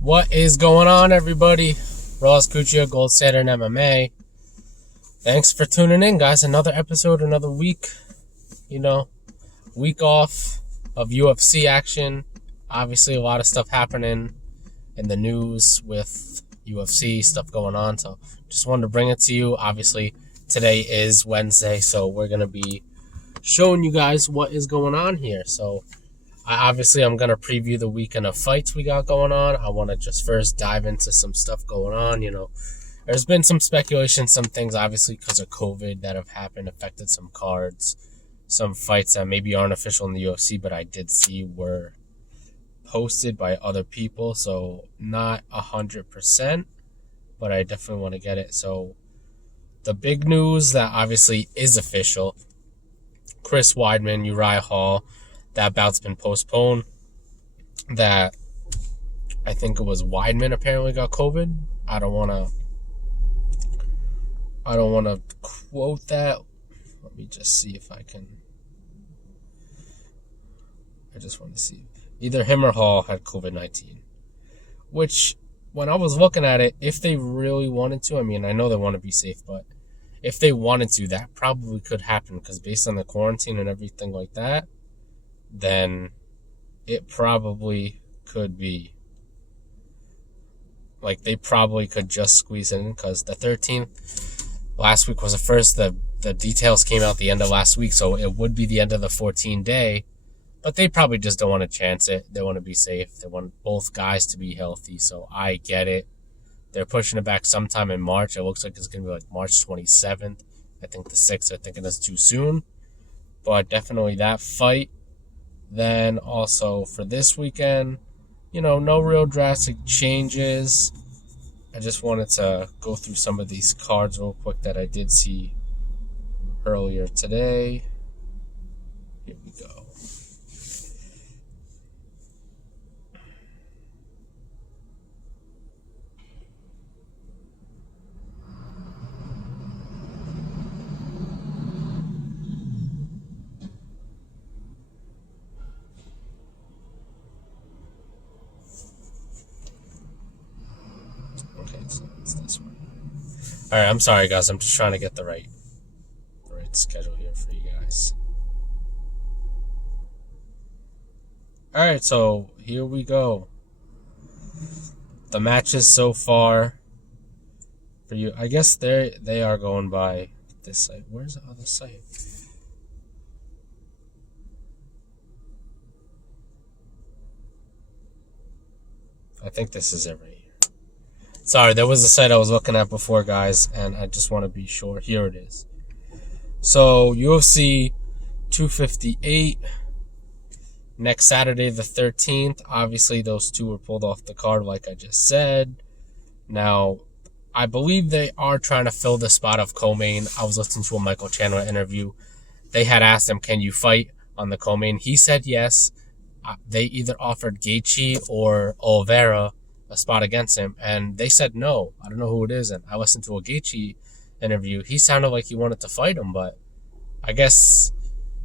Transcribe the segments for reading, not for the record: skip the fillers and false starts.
What is going on, everybody? Ross Cuccia, Gold Standard MMA. Thanks for tuning in, guys. Another episode, another week. Week off of UFC action. Obviously, a lot of stuff happening in the news with UFC, stuff going on. So, just wanted to bring it to you. Obviously, today is Wednesday, so we're going to be showing you guys what is going on here. So, I'm going to preview the weekend of fights we got going on. I want to just first dive into some stuff going on. There's been some speculation, some things, obviously, because of COVID that have happened, affected some cards, some fights that maybe aren't official in the UFC, but I did see were posted by other people. So, not 100%, but I definitely want to get it. So, the big news that obviously is official, Chris Weidman, Uriah Hall, that bout's been postponed. That I think it was Weidman apparently got COVID. I don't want to quote that. Let me just see if I can. I just want to see. Either him or Hall had COVID-19. Which, when I was looking at it, if they really wanted to, I know they want to be safe, but if they wanted to, that probably could happen, because based on the quarantine and everything like that, then it probably could be. Like, they probably could just squeeze it in, because the 13th, last week was the first. The details came out the end of last week, so it would be the end of the 14-day. But they probably just don't want to chance it. They want to be safe. They want both guys to be healthy, so I get it. They're pushing it back sometime in March. It looks like it's going to be like March 27th. I think the 6th, I think it's too soon. But definitely that fight. Then also for this weekend, no real drastic changes. I just wanted to go through some of these cards real quick that I did see earlier today. Here we go. Okay, so it's this one. Alright, I'm sorry, guys. I'm just trying to get the right schedule here for you guys. Alright, so here we go. The matches so far for you. I guess they are going by this site. Where's the other site? I think this is it right here. Sorry, there was a site I was looking at before, guys, and I just want to be sure. Here it is. So, UFC 258, next Saturday the 13th. Obviously, those two were pulled off the card, like I just said. Now, I believe they are trying to fill the spot of co-main. I was listening to a Michael Chandler interview. They had asked him, can you fight on the co-main? He said yes. They either offered Gaethje or Oliveira a spot against him, and they said no. I don't know who it is, and I listened to a Gaethje interview. He sounded like he wanted to fight him, but I guess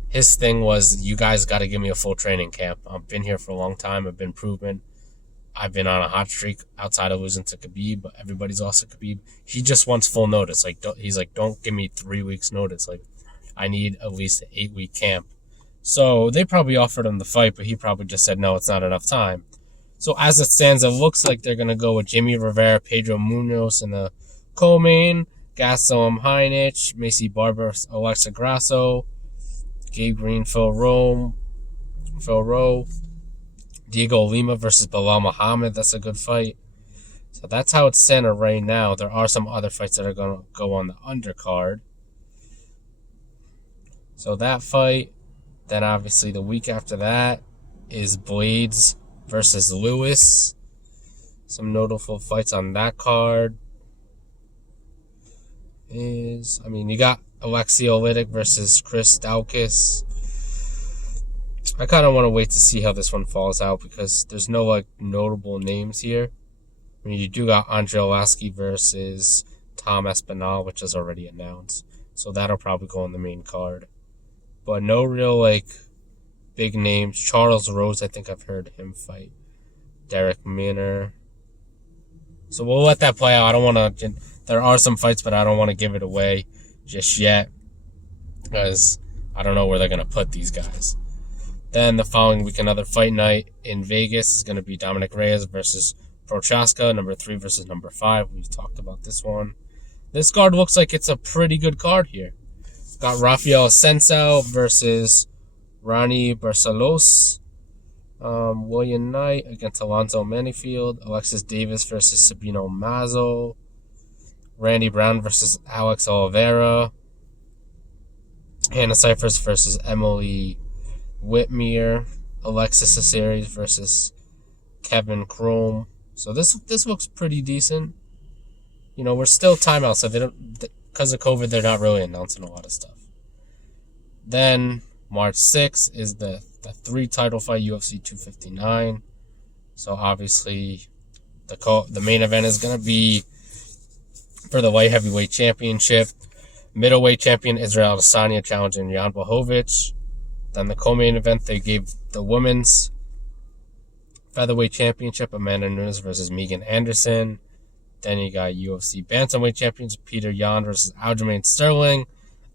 his thing was, you guys got to give me a full training camp. I've been here for a long time. I've been proven. I've been on a hot streak outside of losing to Khabib, but everybody's lost to Khabib. He just wants full notice. He's like, don't give me 3 weeks notice. Like, I need at least an 8-week camp. So they probably offered him the fight, but he probably just said, no, it's not enough time. So as it stands, it looks like they're going to go with Jimmy Rivera, Pedro Munoz in the co-main, Gastelum Heinich, Macy Barber, Alexa Grasso, Gabe Green, Phil Rowe, Diego Lima versus Bilal Muhammad. That's a good fight. So that's how it's centered right now. There are some other fights that are going to go on the undercard. So that fight. Then obviously the week after that is Blades versus Lewis. Some notable fights on that card you got Alexei Oleinik versus Chris Daukaus. I kind of want to wait to see how this one falls out, because there's no notable names here. You do got Andre Lasky versus Tom Espinal, which is already announced. So that'll probably go on the main card. But no real, big names. Charles Rose, I think I've heard him fight. Derek Minner. So we'll let that play out. I don't want to. There are some fights, but I don't want to give it away just yet, because I don't know where they're going to put these guys. Then the following week, another fight night in Vegas is going to be Dominic Reyes versus Prochaska, number 3 versus number 5. We talked about this one. This card looks like it's a pretty good card here. Got Rafael Assunção versus Ronnie Barcelos. William Knight against Alonzo Manifield. Alexis Davis versus Sabino Mazo. Randy Brown versus Alex Oliveira. Hannah Cyphers versus Emily Whitmere. Alexis Caceres versus Kevin Chrome. So this looks pretty decent. You know, we're still timeout, so they don't, because of COVID, they're not really announcing a lot of stuff. Then March 6th is the 3 title fight, UFC 259. So obviously the main event is going to be for the light heavyweight championship. Middleweight champion Israel Adesanya challenging Jan Blachowicz. Then the co-main event, they gave the women's featherweight championship, Amanda Nunes versus Megan Anderson. Then you got UFC bantamweight champions Peter Yan versus Aljamain Sterling.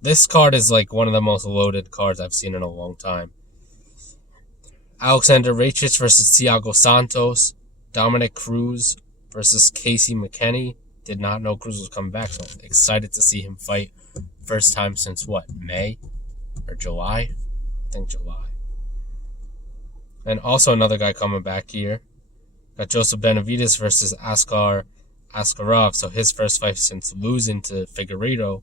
This card is like one of the most loaded cards I've seen in a long time. Alexander Rakic versus Thiago Santos. Dominic Cruz versus Casey McKinney. Did not know Cruz was coming back, so I'm excited to see him fight. First time since what, May or July? I think July. And also another guy coming back here. Got Joseph Benavidez versus Askar Askarov, so his first fight since losing to Figueiredo.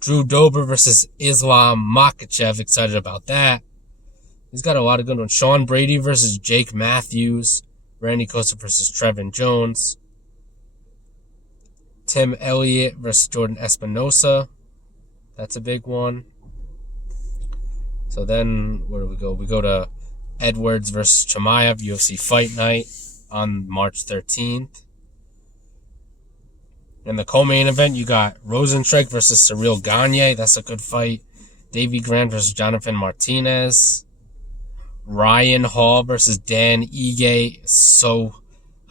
Drew Dober versus Islam Makhachev, excited about that. He's got a lot of good ones. Sean Brady versus Jake Matthews. Randy Costa versus Trevin Jones. Tim Elliott versus Jordan Espinosa. That's a big one. So then, where do we go? We go to Edwards versus Chimaev, UFC Fight Night on March 13th. In the co-main event, you got Rosenstruck versus Cyril Gagne. That's a good fight. Davey Grant versus Jonathan Martinez. Ryan Hall versus Dan Ige. So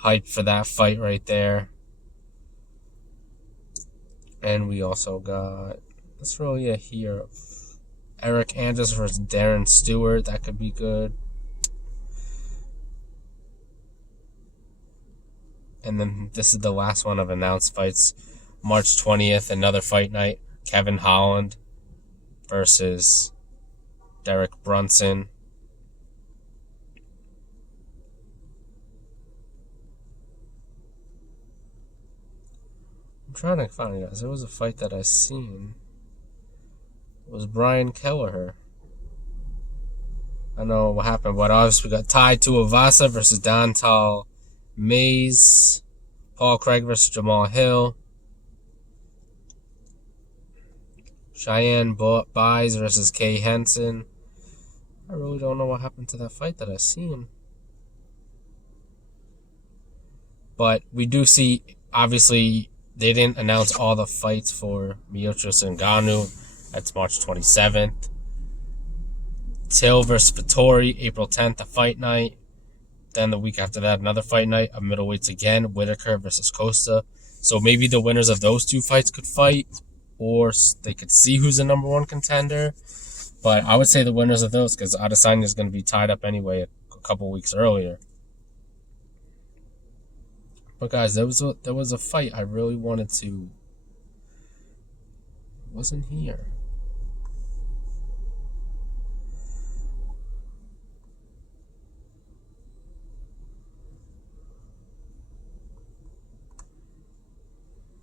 hyped for that fight right there. And we also got, that's really it here. Eric Anders versus Darren Stewart. That could be good. And then this is the last one of announced fights. March 20th, another fight night. Kevin Holland versus Derek Brunson. I'm trying to find it, guys. There was a fight that I seen. It was Brian Kelleher. I don't know what happened, but obviously we got Tai Tuivasa versus Dantal Mays. Paul Craig versus Jamal Hill. Cheyenne Buys versus Kay Henson. I really don't know what happened to that fight that I seen. But we do see, obviously, they didn't announce all the fights for Miocic Ngannou. That's March 27th. Till versus Vettori, April 10th, a fight night. Then the week after that, another fight night of middleweights again, Whitaker versus Costa. So maybe the winners of those 2 fights could fight, or they could see who's the number 1 contender. But I would say the winners of those, because Adesanya is going to be tied up anyway a couple weeks earlier. But guys, there was a fight I really wanted to. It wasn't here.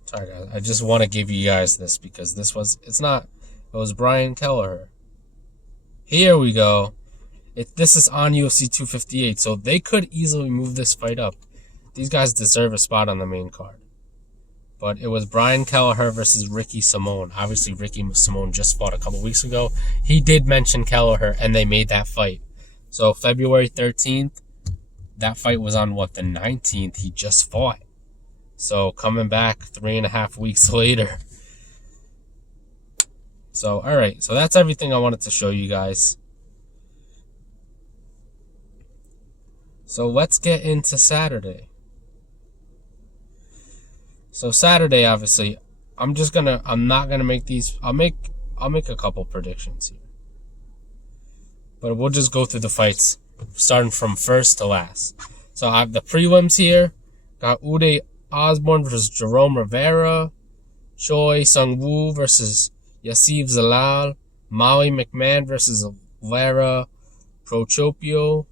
Sorry guys, I just want to give you guys this because it was Brian Kelleher. Here we go. This is on UFC 258, so they could easily move this fight up. These guys deserve a spot on the main card. But it was Brian Kelleher versus Ricky Simone. Obviously, Ricky Simone just fought a couple weeks ago. He did mention Kelleher, and they made that fight. So February 13th, that fight was on, the 19th? He just fought. So coming back 3.5 weeks later. So, alright. So that's everything I wanted to show you guys. So let's get into Saturday. So Saturday, obviously, I'm not gonna make these. I'll make a couple predictions here, but we'll just go through the fights, starting from first to last. So I have the prelims here. Got Uday Osborne versus Jerome Rivera, Choi Sung-woo versus Yassif Zalal, Molly McMahon versus Lara Procopio,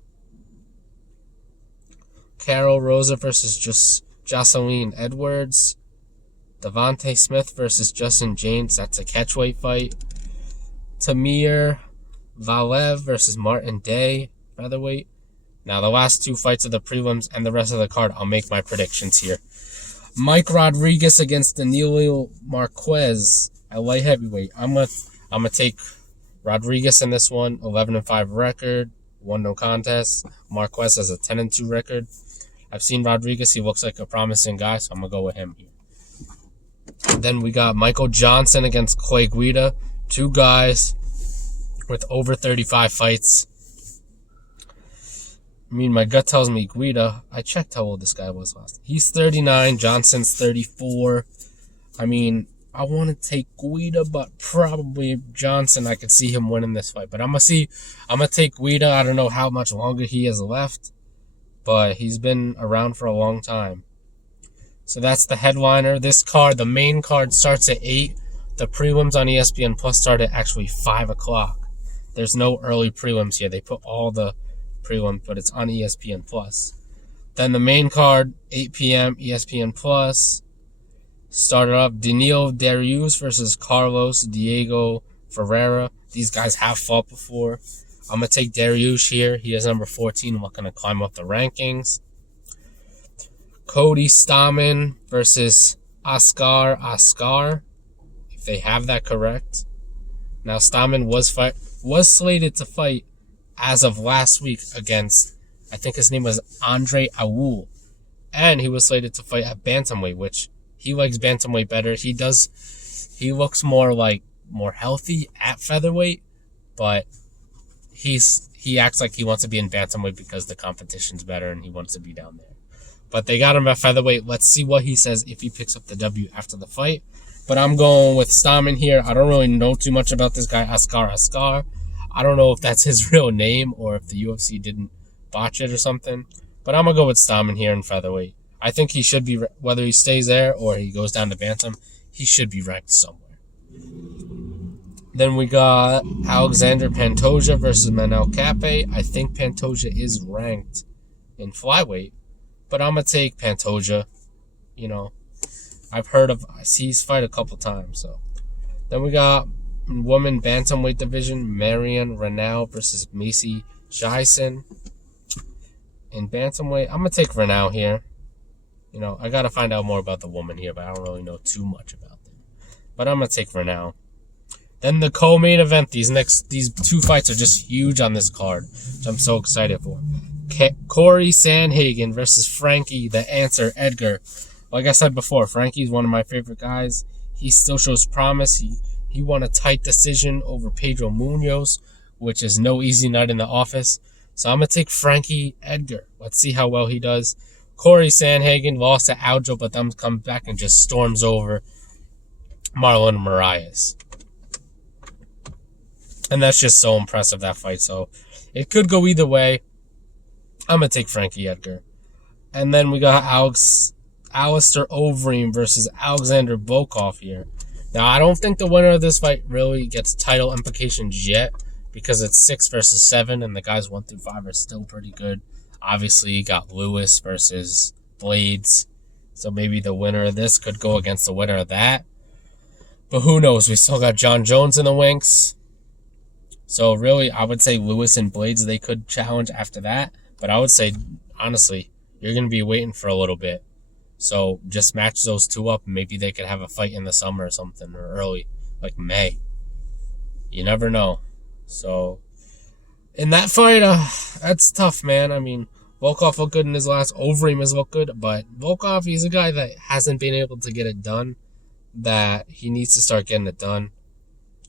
Carol Rosa versus Jocelyn Edwards, Devontae Smith versus Justin James. That's a catchweight fight. Tamir Valev versus Martin Day, featherweight. Now, the last two fights of the prelims and the rest of the card, I'll make my predictions here. Mike Rodriguez against Danilo Marquez at light heavyweight. I'm gonna take Rodriguez in this one. 11-5 record, 1 no contest. Marquez has a 10-2 record. I've seen Rodriguez. He looks like a promising guy, so I'm gonna go with him here. Then we got Michael Johnson against Clay Guida. 2 guys with over 35 fights. I mean, my gut tells me Guida. I checked how old this guy was last. He's 39. Johnson's 34. I mean, I want to take Guida, but probably Johnson. I could see him winning this fight. But I'm gonna take Guida. I don't know how much longer he has left, but he's been around for a long time. So that's the headliner. This card, the main card, starts at 8. The prelims on ESPN Plus start at actually 5 o'clock. There's no early prelims here. They put all the prelim, but it's on ESPN Plus. Then the main card, 8 p.m. ESPN Plus. Started up Daniil Dariush versus Carlos Diego Ferreira. These guys have fought before. I'm going to take Dariush here. He is number 14. I'm not going to climb up the rankings. Cody Stamann versus Askar Askar, if they have that correct. Now, Stamann was slated to fight as of last week against, I think his name was Andre Awul. And he was slated to fight at bantamweight, which he likes bantamweight better. He looks more healthy at featherweight, but he acts like he wants to be in bantamweight because the competition's better and he wants to be down there. But they got him at featherweight. Let's see what he says if he picks up the W after the fight. But I'm going with Stamann here. I don't really know too much about this guy, Askar Askar. I don't know if that's his real name or if the UFC didn't botch it or something. But I'm going to go with Stamann here in featherweight. I think he should be, whether he stays there or he goes down to bantam, he should be ranked somewhere. Then we got Alexander Pantoja versus Manel Kape. I think Pantoja is ranked in flyweight, but I'm going to take Pantoja. You know, I see his fight a couple times. So then we got woman bantamweight division, Marion Renaud versus Macy Chiasson. In bantamweight, I'm going to take Renaud here. You know, I got to find out more about the woman here, but I don't really know too much about them. But I'm going to take Renaud. Then the co-main event, these 2 fights are just huge on this card, which I'm so excited for. Corey Sandhagen versus Frankie the Answer Edgar. Like I said before, Frankie's one of my favorite guys. He still shows promise. He won a tight decision over Pedro Munoz, which is no easy night in the office. So I'm going to take Frankie Edgar. Let's see how well he does. Corey Sandhagen lost to Aljo, but then comes back and just storms over Marlon Moraes. And that's just so impressive, that fight. So it could go either way. I'm going to take Frankie Edgar. And then we got Alistair Overeem versus Alexander Volkov here. Now, I don't think the winner of this fight really gets title implications yet, because it's 6 versus 7, and the guys 1 through 5 are still pretty good. Obviously, you got Lewis versus Blades, so maybe the winner of this could go against the winner of that. But who knows? We still got John Jones in the wings. So really, I would say Lewis and Blades, they could challenge after that. But I would say, honestly, you're going to be waiting for a little bit. So just match those 2 up. Maybe they could have a fight in the summer or something, or early, like May. You never know. So in that fight, that's tough, man. I mean, Volkov looked good in his last. Overeem has looked good, but Volkov, he's a guy that hasn't been able to get it done, that he needs to start getting it done.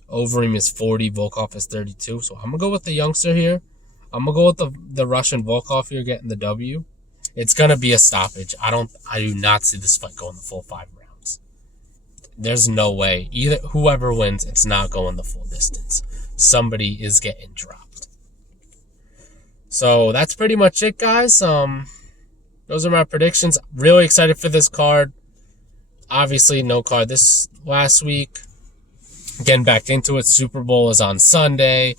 Overeem is 40, Volkov is 32. So I'm going to go with the youngster here. I'm going to go with the Russian Volkov here getting the W. It's going to be a stoppage. I do not see this fight going the full 5 rounds. there's no way. Either whoever wins, it's not going the full distance. Somebody is getting dropped. So that's pretty much it, guys. Those are my predictions. Really excited for this card. Obviously, no card this last week. Getting back into it. Super Bowl is on Sunday.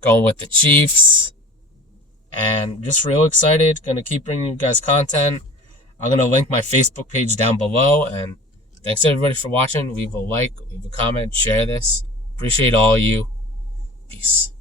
Going with the Chiefs. And just real excited. Going to keep bringing you guys content. I'm going to link my Facebook page down below. And thanks everybody for watching. Leave a like, leave a comment, share this. Appreciate all of you. Peace.